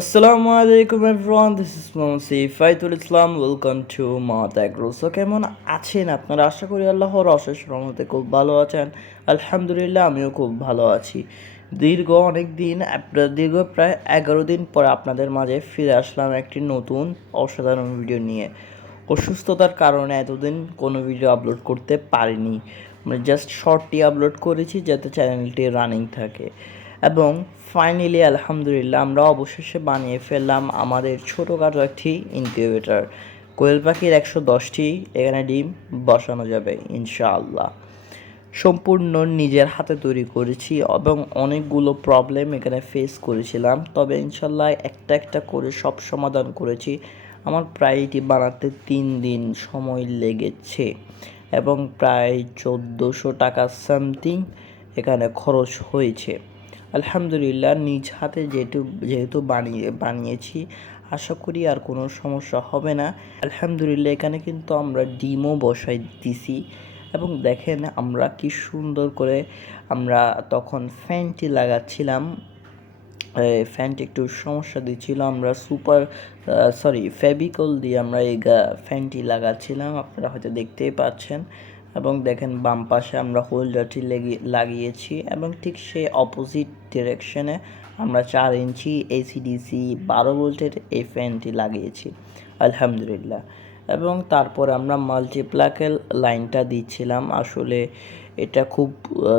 আসসালামু আলাইকুম everyone this is Mohammad Sifaitul Islam welcome to মাত অ্যাগ্রো সো কেমন আছেন আপনারা? আশা করি আল্লাহর অশেষ রহমতে খুব ভালো আছেন। আলহামদুলিল্লাহ, আমিও খুব ভালো আছি। দীর্ঘ অনেক দিন দীর্ঘ প্রায় এগারো দিন পর আপনাদের মাঝে ফিরে আসলাম একটি নতুন অসাধারণ ভিডিও নিয়ে। অসুস্থতার কারণে এতদিন কোনো ভিডিও আপলোড করতে পারিনি। মানে জাস্ট শর্টটি আপলোড করেছি যাতে চ্যানেলটি রানিং থাকে। এবং ফাইনালি আলহামদুলিল্লাহ, আমরা অবশেষে বানিয়ে ফেললাম আমাদের ছোটোখাটো একটি ইনকিউবেটার কোয়েল পাখির একশো দশটি, এখানে ডিম বসানো যাবে, ইনশাআল্লাহ। সম্পূর্ণ নিজের হাতে তৈরি করেছি এবং অনেকগুলো প্রবলেম এখানে ফেস করেছিলাম। তবে ইনশাল্লাহ একটা একটা করে সব সমাধান করেছি। আমার প্রায় এটি বানাতে তিন দিন সময় লেগেছে এবং প্রায় চোদ্দোশো টাকা সামথিং এখানে খরচ হয়েছে। আলহামদুলিল্লাহ, নিজ হাতে যেহেতু যেহেতু বানিয়ে, বানিয়েছি, আশা করি আর কোনো সমস্যা হবে না। আলহামদুলিল্লাহ, এখানে কিন্তু আমরা ডিমও বসাই দিছি এবং দেখেন আমরা কি সুন্দর করে আমরা তখন ফ্যানটি লাগাচ্ছিলাম। ফ্যানটি একটু সমস্যা দিচ্ছিল, আমরা সুপার সরি ফেবিকল দিয়ে আমরা এই ফ্যানটি লাগাচ্ছিলাম। আপনারা হয়তো দেখতেই পাচ্ছেন। এবং দেখেন বাম পাশে আমরা হোল্ডারটি লেগে- লাগিয়েছি এবং ঠিক সেই অপোজিট ডিরেকশনে আমরা চার ইঞ্চি এসিডিসি বারো ভোল্টের এই ফ্যানটি লাগিয়েছি। আলহামদুলিল্লাহ। এবং তারপর আমরা মাল্টিপ্লাকেল লাইনটা দিচ্ছিলাম। আসলে এটা খুব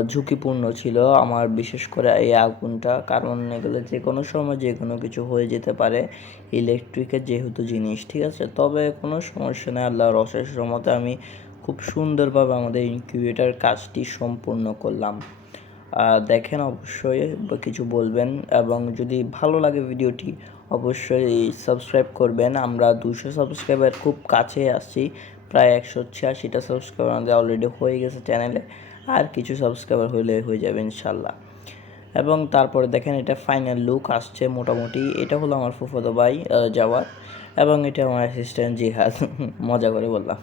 ঝুঁকিপূর্ণ ছিল আমার, বিশেষ করে এই আগুনটা। কারণ এগুলো যে কোনো সময় যে কোনো কিছু হয়ে যেতে পারে ইলেকট্রিকের যেহেতু জিনিস, ঠিক আছে? তবে কোনো সমস্যা নেই, আল্লাহর অশেষ রহমতে আমি খুব সুন্দরভাবে আমাদের ইনকিউবেটার কাজটি সম্পূর্ণ করলাম। দেখেন অবশ্যই কিছু বলবেন এবং যদি ভালো লাগে ভিডিওটি অবশ্যই সাবস্ক্রাইব করবেন। আমরা দুশো সাবস্ক্রাইবার খুব কাছে আসছি প্রায় একশো ছিয়াশিটা সাবস্ক্রাইবার আমাদের অলরেডি হয়ে গেছে চ্যানেলে আর কিছু সাবস্ক্রাইবার হলে হয়ে যাবে ইনশাল্লাহ এবং তারপরে দেখেন এটা ফাইনাল লুক আসছে মোটামুটি, এটা হলো আমার ফুফাতো ভাই যাওয়ার এবং এটা আমার অ্যাসিস্ট্যান্ট জিহাদ। মজা করে বললাম।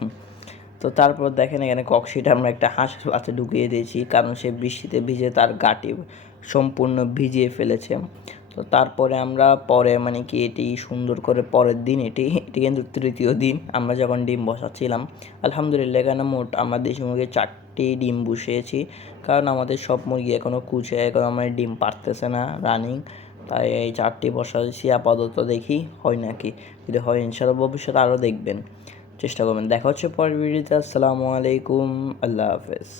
তো তারপর দেখেন এখানে ককশিটে আমরা একটা হাঁসের বাচ্চা ঢুকিয়ে দিয়েছি, কারণ সে বৃষ্টিতে ভিজে তার গাটি সম্পূর্ণ ভিজিয়ে ফেলেছে। তো তারপরে আমরা পরে মানে কি এটি সুন্দর করে পরের দিন, এটি এটি কিন্তু তৃতীয় দিন আমরা যখন ডিম বসাচ্ছিলাম, আলহামদুলিল্লাহ এখানে মোট আমরা দেশি মুরগির চারটি ডিম বসিয়েছি, কারণ আমাদের সব মুরগি এখনও কুচে, এখন আমার ডিম পারতেছে না রানিং তাই এই চারটি বসাচ্ছি, আপাতত দেখি হয় নাকি, যদি হয় ইনশাআল্লাহ ভবিষ্যতে আরও দেখবেন। চেষ্টা করবেন। দেখা হচ্ছে পরের ভিডিওতে। আসসালামু আলাইকুম। আল্লাহ হাফেজ।